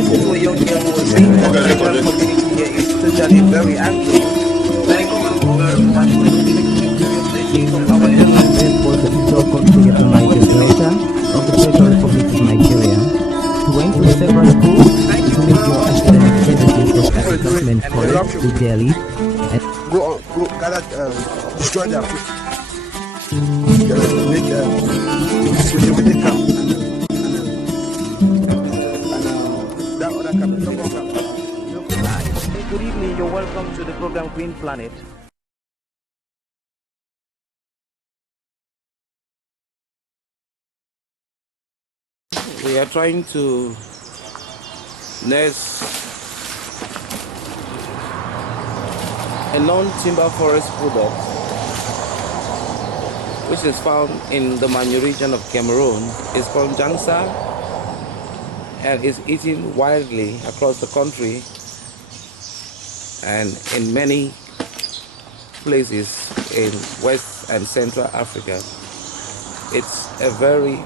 listen to a young girl who was saying that the African community here is totally very angry. Like, was the so-called State of Niger Delta of the Federal Republic of Nigeria. He went to several schools to major academic services such as government college, the Delhi, and go gather, destroy their food. Make switch camp. That other camp. Good evening, you're welcome to the program Green Planet. We are trying to nurse a non-timber forest product which is found in the Manyu region of Cameroon. It's called Jangsa and is eaten widely across the country and in many places in West and Central Africa. It's a very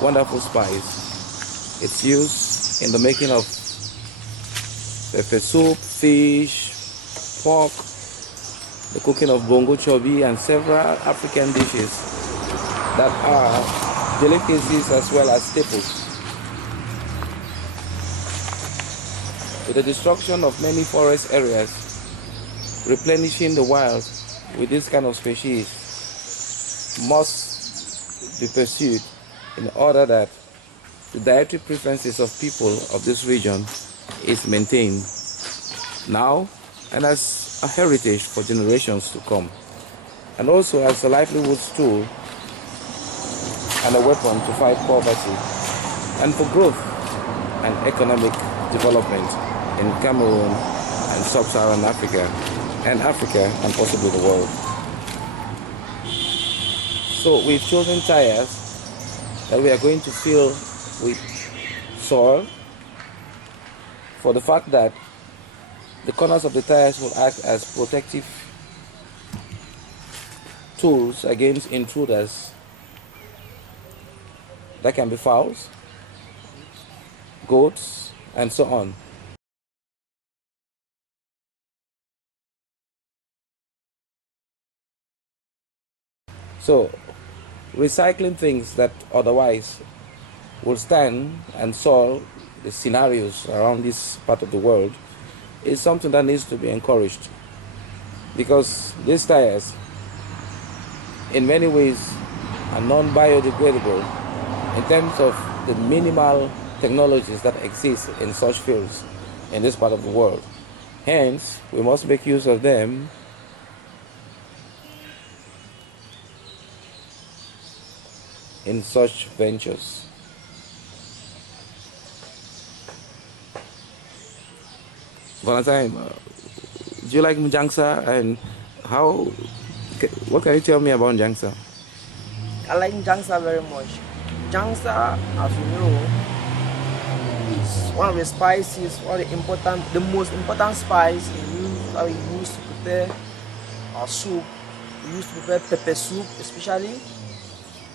wonderful spice. It's used in the making of pepper soup, fish, pork, the cooking of bongo chobi, and several African dishes that are delicacies as well as staples. With the destruction of many forest areas, replenishing the wild with this kind of species must be pursued in order that the dietary preferences of people of this region is maintained now and as a heritage for generations to come, and also as a livelihood tool and a weapon to fight poverty and for growth and economic development in Cameroon and sub-Saharan Africa and possibly the world. So we've chosen tires that we are going to fill with soil for the fact that the corners of the tires will act as protective tools against intruders that can be fowls, goats, and so on. So, recycling things that otherwise will stand and solve the scenarios around this part of the world is something that needs to be encouraged, because these tires in many ways are non-biodegradable in terms of the minimal technologies that exist in such fields in this part of the world. Hence, we must make use of them in such ventures. Valentine, do you like Jangsa, and what can you tell me about Jangsa? I like Jangsa very much. Jangsa, as you know, is one of the spices, the most important spice we use to prepare our soup. We use to prepare pepper soup, especially.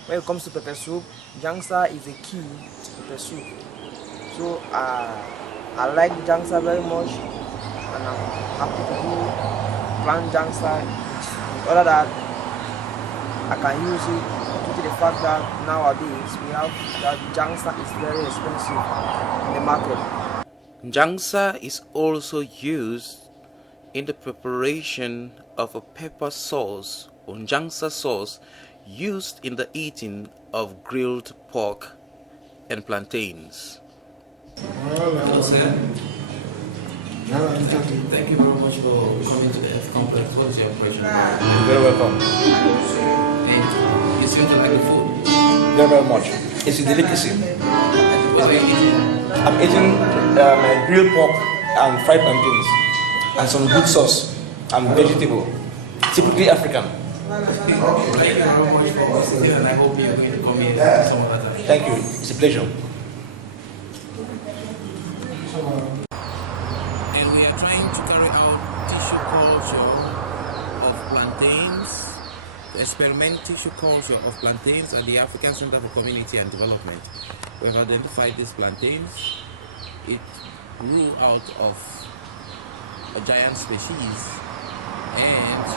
When it comes to pepper soup, Jangsa is a key to pepper soup. So I like Jangsa very much, and I'm happy to plant Jangsa in order that I can use it due to the fact that nowadays we have that Jangsa is very expensive in the market. Jangsa is also used in the preparation of a pepper sauce or Jangsa sauce used in the eating of grilled pork and plantains. Hello, sir. Thank you very much for coming to the F complex. What is your impression? You're very welcome. And you seem to like the food? Very, very much. It's a delicacy. What are you eating? I'm eating grilled pork and fried plantains and some good sauce and vegetable, typically African. Thank you very much for visiting, and I hope you're going to come here some other time. Thank you. It's a pleasure. And we are trying to carry out tissue culture of plantains, the experiment tissue culture of plantains at the African Center for Community and Development. We have identified these plantains. grew out of a giant species, and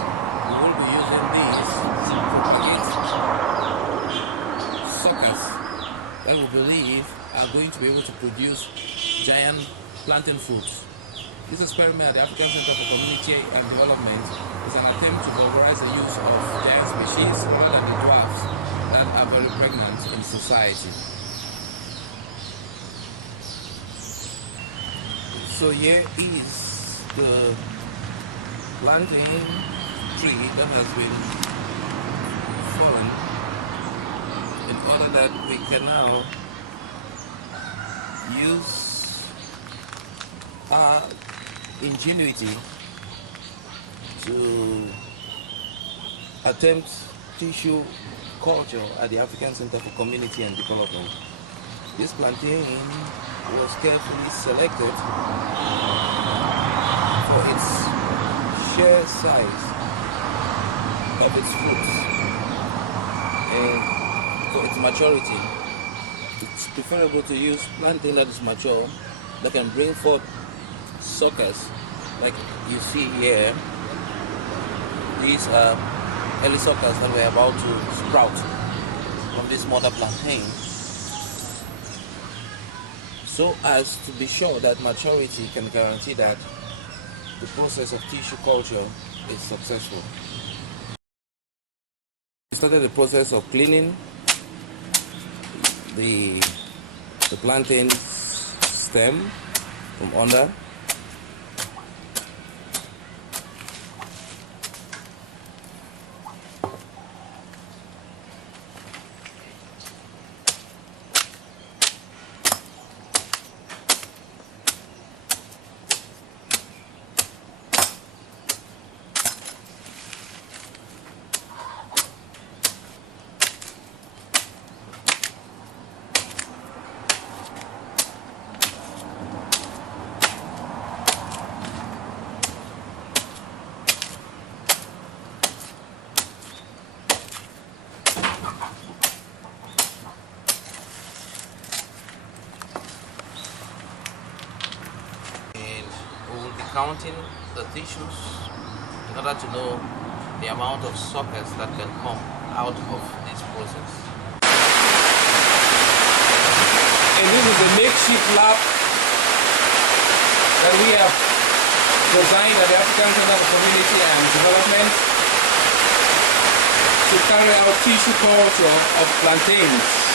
we will be using these to propagate suckers that we believe are going to be able to produce giant plantain fruits. This experiment at the African Center for Community and Development is an attempt to vulgarize the use of giant species rather than the dwarfs that are very pregnant in society. So here is the plantain tree that has been fallen, in order that we can now use our ingenuity to attempt tissue culture at the African Center for Community and Development. This plantain was carefully selected for its sheer size of its fruits and for its maturity. It's preferable to use plantain that is mature, that can bring forth suckers like you see here. These are early suckers that we're about to sprout from this mother plantain, so as to be sure that maturity can guarantee that the process of tissue culture is successful. We started the process of cleaning the plantain stem from under. Counting the tissues in order to know the amount of suckers that can come out of this process. And this is the makeshift lab that we have designed at the African Center for Community and Development to carry out tissue culture of plantains.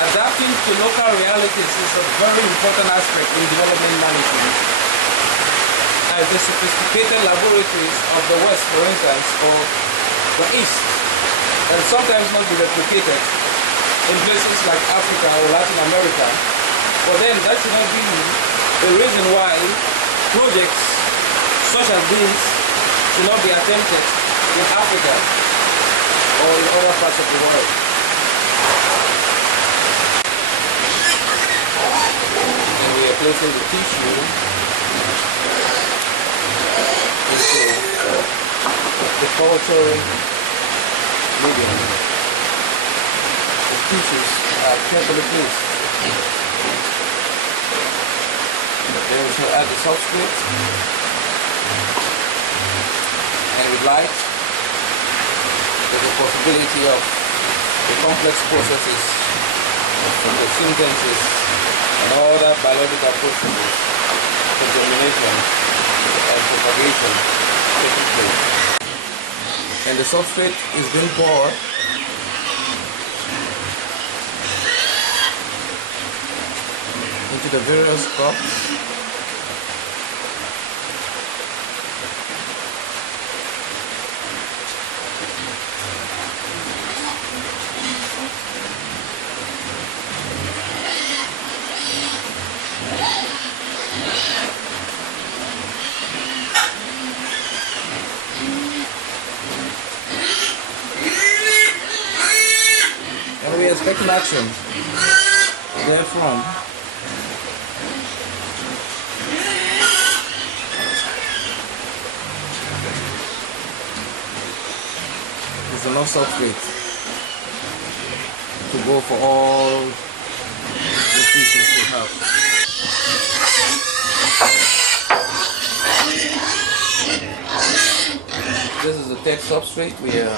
Adapting to local realities is a very important aspect in development management, as the sophisticated laboratories of the West, for instance, or the East, and sometimes not be replicated in places like Africa or Latin America. But then that should not be the reason why projects such as these should not be attempted in Africa or in other parts of the world. Placing the tissue into the culture medium. The tissues are carefully placed. Then we shall add the substrate and with light. There's a possibility of the complex processes from the synthesis and all that biological processes for germination and propagation taking place. And the substrate is being poured into the various crops. Expect action therefrom. There's enough substrate to go for all species to help. This is the tech substrate we are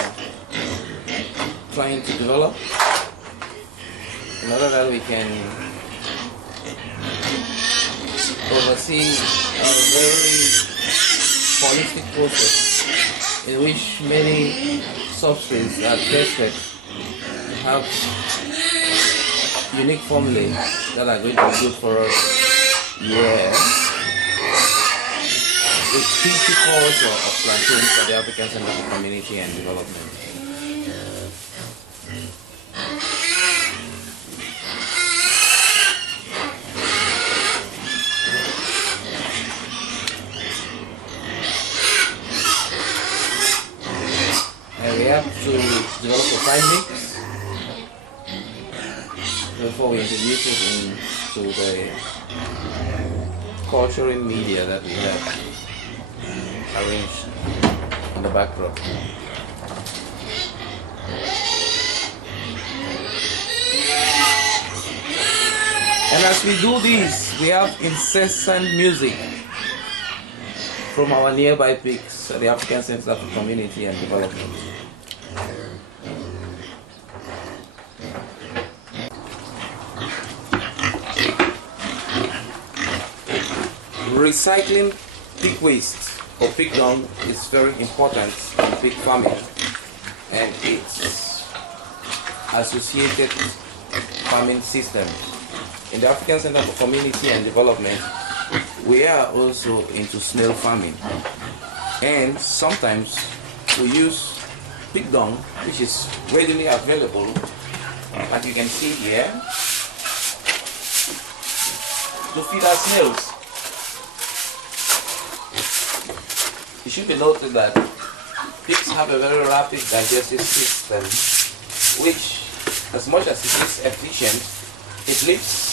trying to develop in order that we can oversee a very holistic process in which many substrates are tested to have unique formulae that are going to be good for us. With PC culture of plantains for the African Center for Community and Development. And we have to develop a fine mix before we introduce it into the culturing media that we have arranged in the backdrop. And as we do this, we have incessant music from our nearby peaks at the African Center for Community and Development. Recycling pig waste or pig dung is very important in pig farming, and its associated farming system. In the African Center for Community and Development, we are also into snail farming, and sometimes we use pig dung, which is readily available, like you can see here, to feed our snails. It should be noted that pigs have a very rapid digestive system, which, as much as it is efficient, it leaves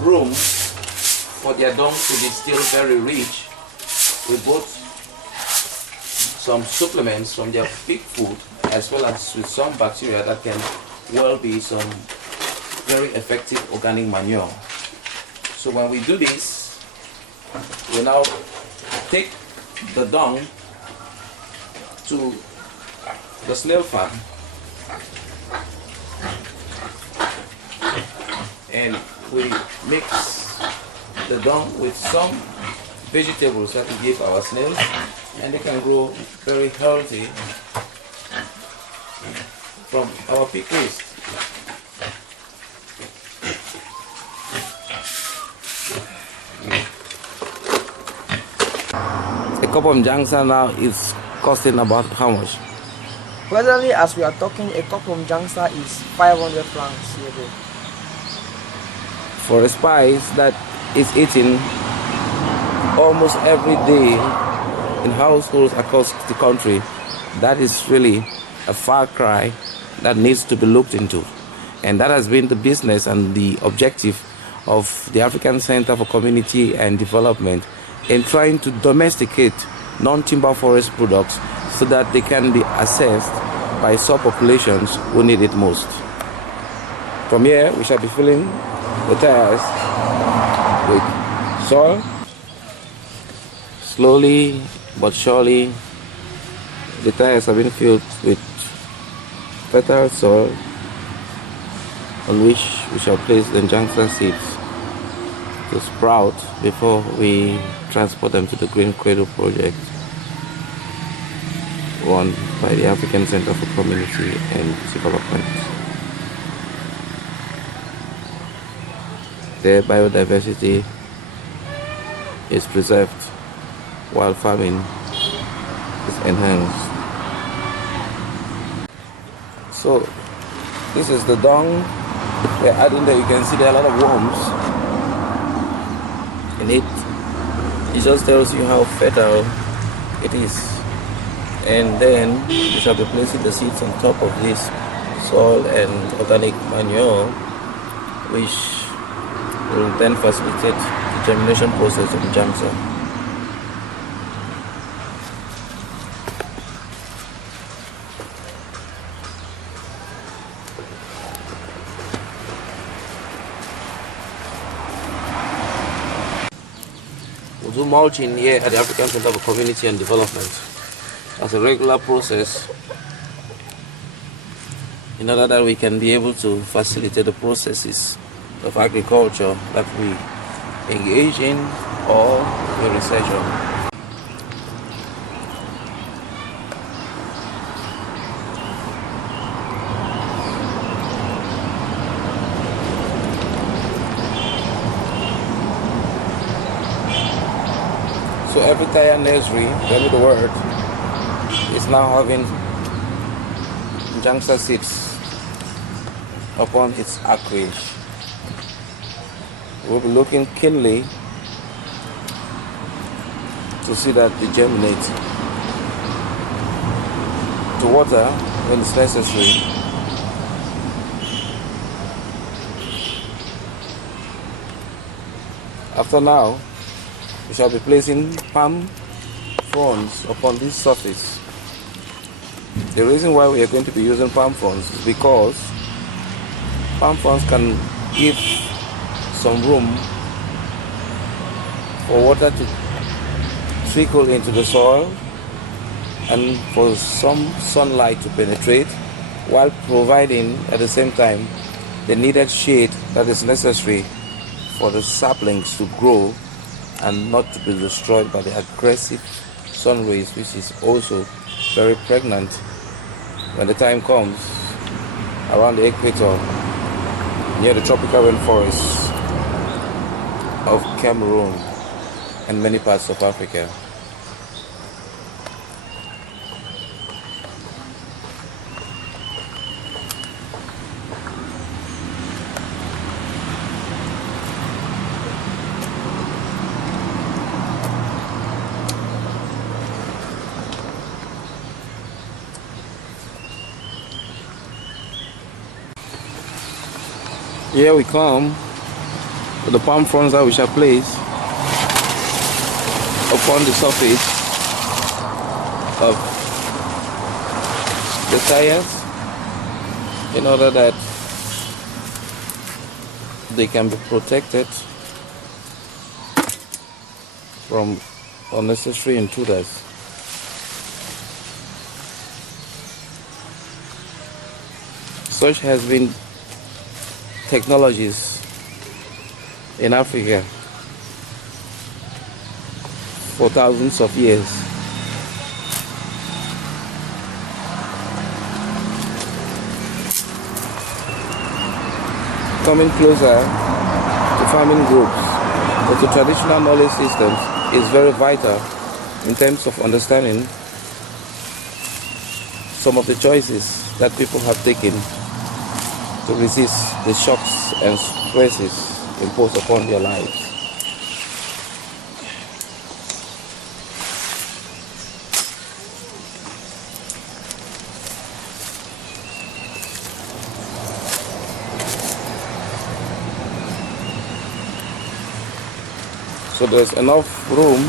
room for their dung to be still very rich with both some supplements from their pig food as well as with some bacteria that can well be some very effective organic manure. So when we do this, we now take the dung to the snail farm and we mix the dung with some vegetables that we give our snails, and they can grow very healthy from our pig waste. A cup of jangsa now is costing about how much? Presently, as we are talking, a cup of jangsa is 500 francs CFA. For a spice that is eaten almost every day in households across the country, that is really a far cry that needs to be looked into. And that has been the business and the objective of the African Center for Community and Development in trying to domesticate non-timber forest products so that they can be accessed by subpopulations who need it most. From here, we shall be filling the tires with soil. Slowly but surely, the tires have been filled with fertile soil on which we shall place the jangsa seeds to sprout before we transport them to the Green Cradle project run by the African Center for Community and Development. Their biodiversity is preserved while farming is enhanced. So this is the dung we're adding there. You can see there are a lot of worms in it. It just tells you how fertile it is. And then we shall be placing the seeds on top of this soil and organic manure, which will then facilitate the germination process of the jangsa. We do mulching here at the African Center for Community and Development as a regular process in order that we can be able to facilitate the processes of agriculture that we engage in or we research on. So every tire nursery, tell me the word, is now having Jangsa seeds upon its acreage. We'll be looking keenly to see that they germinate, to water when it's necessary. After now, we shall be placing palm fronds upon this surface. The reason why we are going to be using palm fronds is because palm fronds can give some room for water to trickle into the soil and for some sunlight to penetrate, while providing at the same time the needed shade that is necessary for the saplings to grow and not to be destroyed by the aggressive sun rays, which is also very pregnant when the time comes around the equator near the tropical rainforests of Cameroon and many parts of Africa. Here we come to the palm fronds that we shall place upon the surface of the tires in order that they can be protected from unnecessary intruders. Such has been technologies in Africa for thousands of years. Coming closer to farming groups or to traditional knowledge systems is very vital in terms of understanding some of the choices that people have taken to resist the shocks and stresses imposed upon their lives. So there's enough room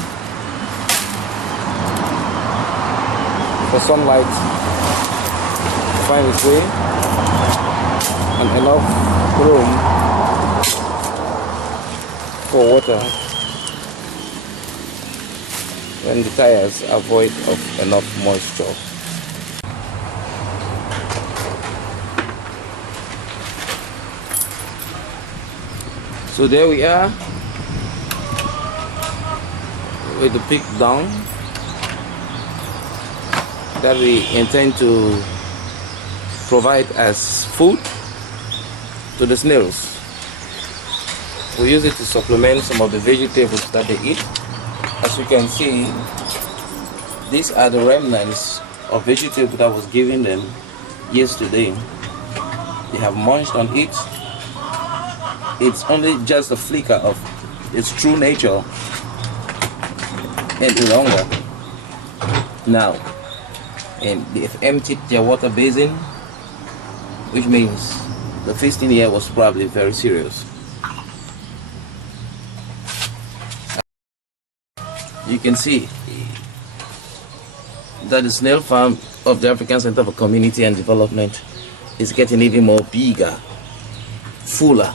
for sunlight to find its way, and enough room for water when the tires are void of enough moisture. So there we are with the peak down that we intend to provide as food to the snails. We use it to supplement some of the vegetables that they eat. As you can see, these are the remnants of vegetable that was given them yesterday. They have munched on it. It's only just a flicker of its true nature into hunger now, and they've emptied their water basin, which means the feasting here was probably very serious. You can see that the snail farm of the African Center for Community and Development is getting even more bigger, fuller,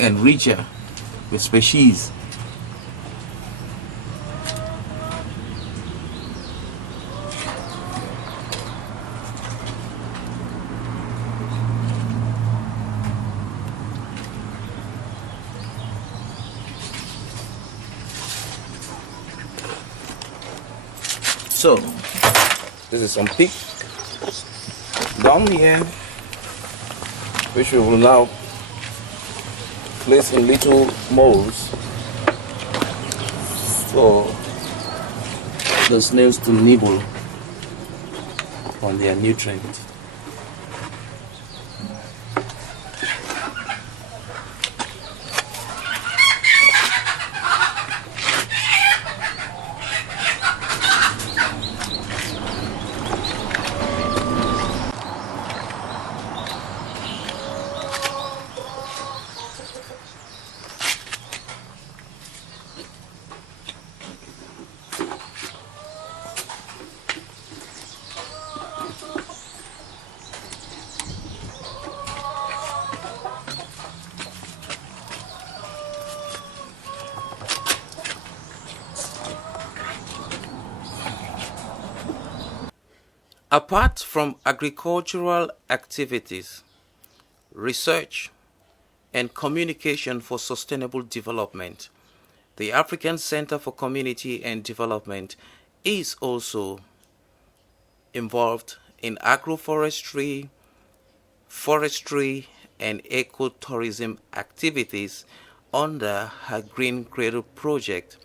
and richer with species So, this is some pig down here, which we will now place in little molds for the snails to nibble on their nutrients. Apart from agricultural activities, research, and communication for sustainable development, the African Center for Community and Development is also involved in agroforestry, forestry, and ecotourism activities under her Green Cradle project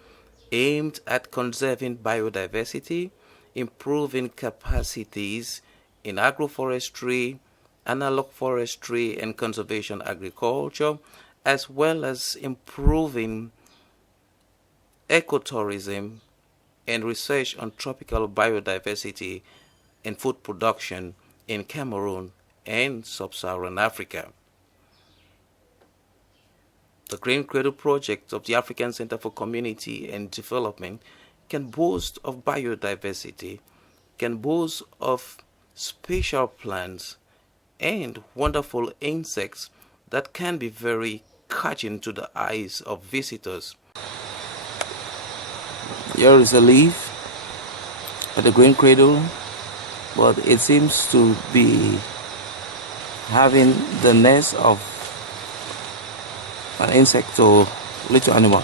aimed at conserving biodiversity, improving capacities in agroforestry, analog forestry, and conservation agriculture, as well as improving ecotourism and research on tropical biodiversity and food production in Cameroon and Sub-Saharan Africa. The Green Cradle project of the African Center for Community and Development can boast of biodiversity, can boast of special plants, and wonderful insects that can be very catching to the eyes of visitors. Here is a leaf at the Green Cradle, but it seems to be having the nest of an insect or little animal.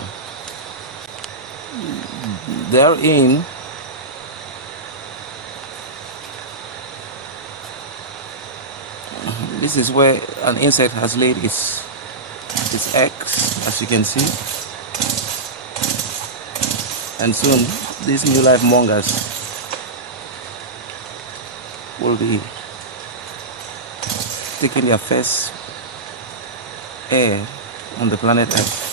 Therein, this is where an insect has laid its eggs, as you can see. And soon, these new life mongas will be taking their first air on the planet Earth.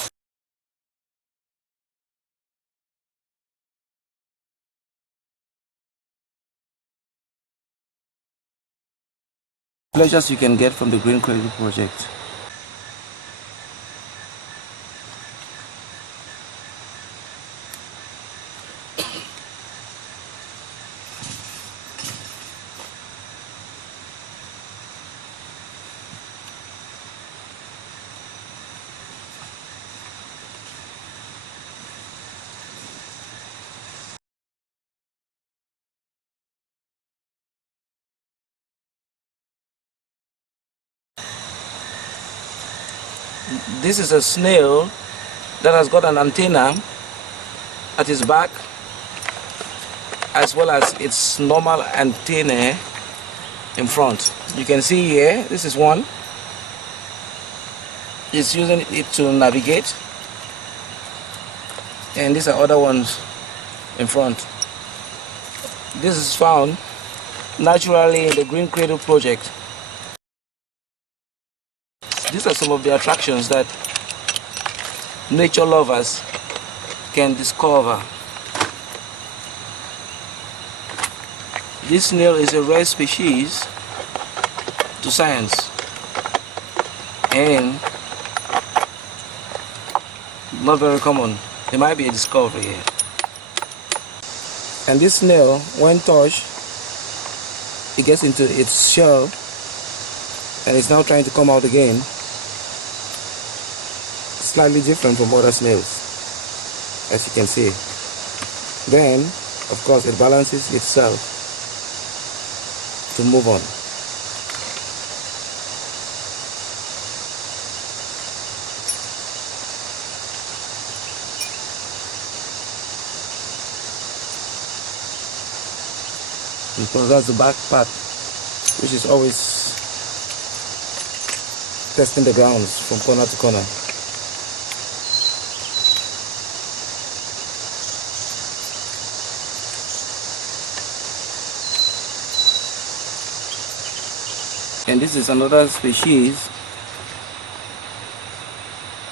Pleasures you can get from the Green Cradle project. This is a snail that has got an antenna at its back, as well as its normal antennae in front. You can see here, this is one. It's using it to navigate, and these are other ones in front. This is found naturally in the Green Cradle project. These are some of the attractions that nature lovers can discover. This snail is a rare species to science and not very common. It might be a discovery here. And this snail, when touched, it gets into its shell and it's now trying to come out again. Slightly different from other snails, as you can see. Then, of course, it balances itself to move on. because that's the back part, which is always testing the grounds from corner to corner. And this is another species.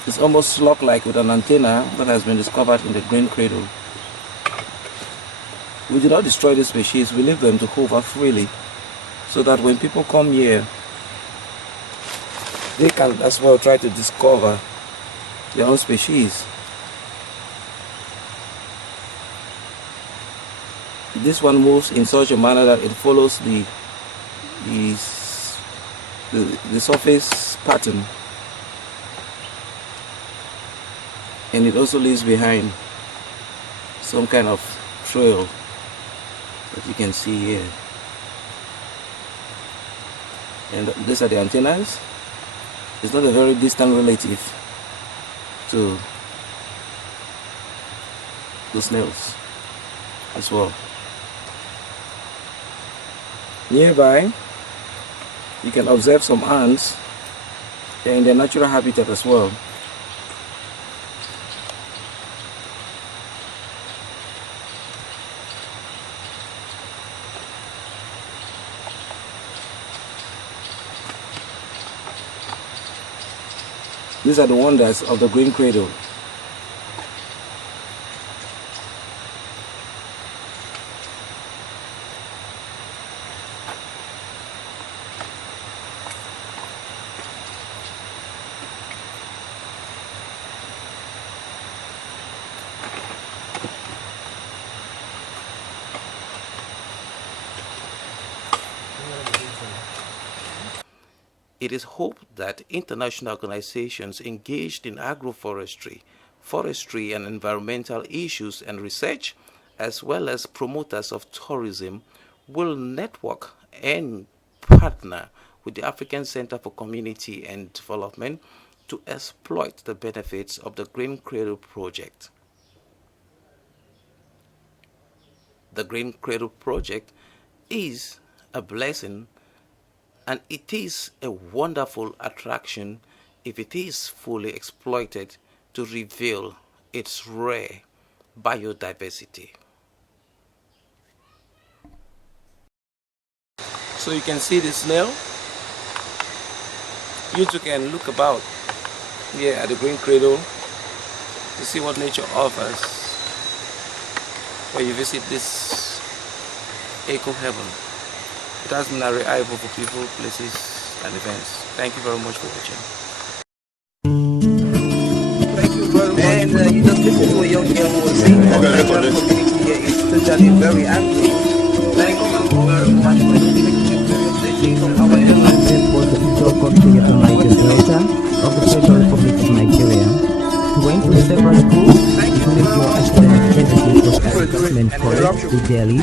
It's almost slug-like with an antenna that has been discovered in the green cradle. We do not destroy this species, we leave them to hover freely so that when people come here, they can as well try to discover their own species. This one moves in such a manner that it follows the surface pattern, and it also leaves behind some kind of trail that you can see here. And these are the antennas. It's not a very distant relative to the snails as well. Nearby, you can observe some ants. They're in their natural habitat as well. These are the wonders of the green cradle. It is hoped that international organizations engaged in agroforestry, forestry and environmental issues and research, as well as promoters of tourism, will network and partner with the African Center for Community and Development to exploit the benefits of the Green Cradle project. The Green Cradle project is a blessing, and it is a wonderful attraction if it is fully exploited to reveal its rare biodiversity. So you can see the snail. You too can look about here at the Green Cradle to see what nature offers when you visit this eco heaven. It has been Arrey Ivo for people, places and events. Thank you very much for watching. Thank you very much. And you just listen to a young girl who was saying that the Nigerian community here is totally very angry. Thank you very much for the blessing from our airline. This was the official country of the Niger Delta of the Federal Republic of Nigeria. He went to several schools to make your academic services was at government college to Delhi.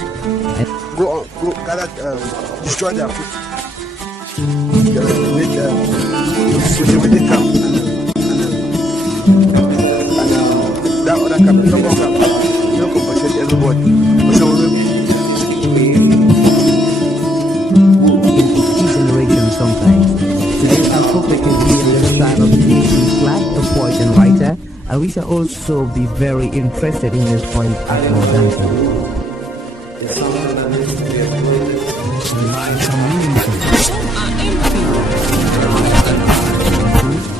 Go gather, destroy their food. Make the camp. And that other camp, the second camp, you don't compensate everybody. So generation sometimes. Today our focus will be on the style of the flag, the poet and writer, and we shall also be very interested in his point at more dancing.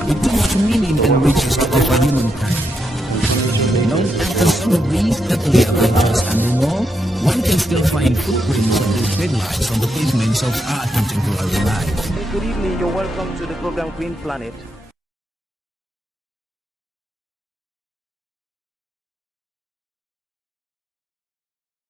With too much meaning and riches to offer humankind. Long after some of these earthly adventures and more, one can still find footprints of the dead lives on the pavements of our contemporary life. Good evening, you're welcome to the program Green Planet.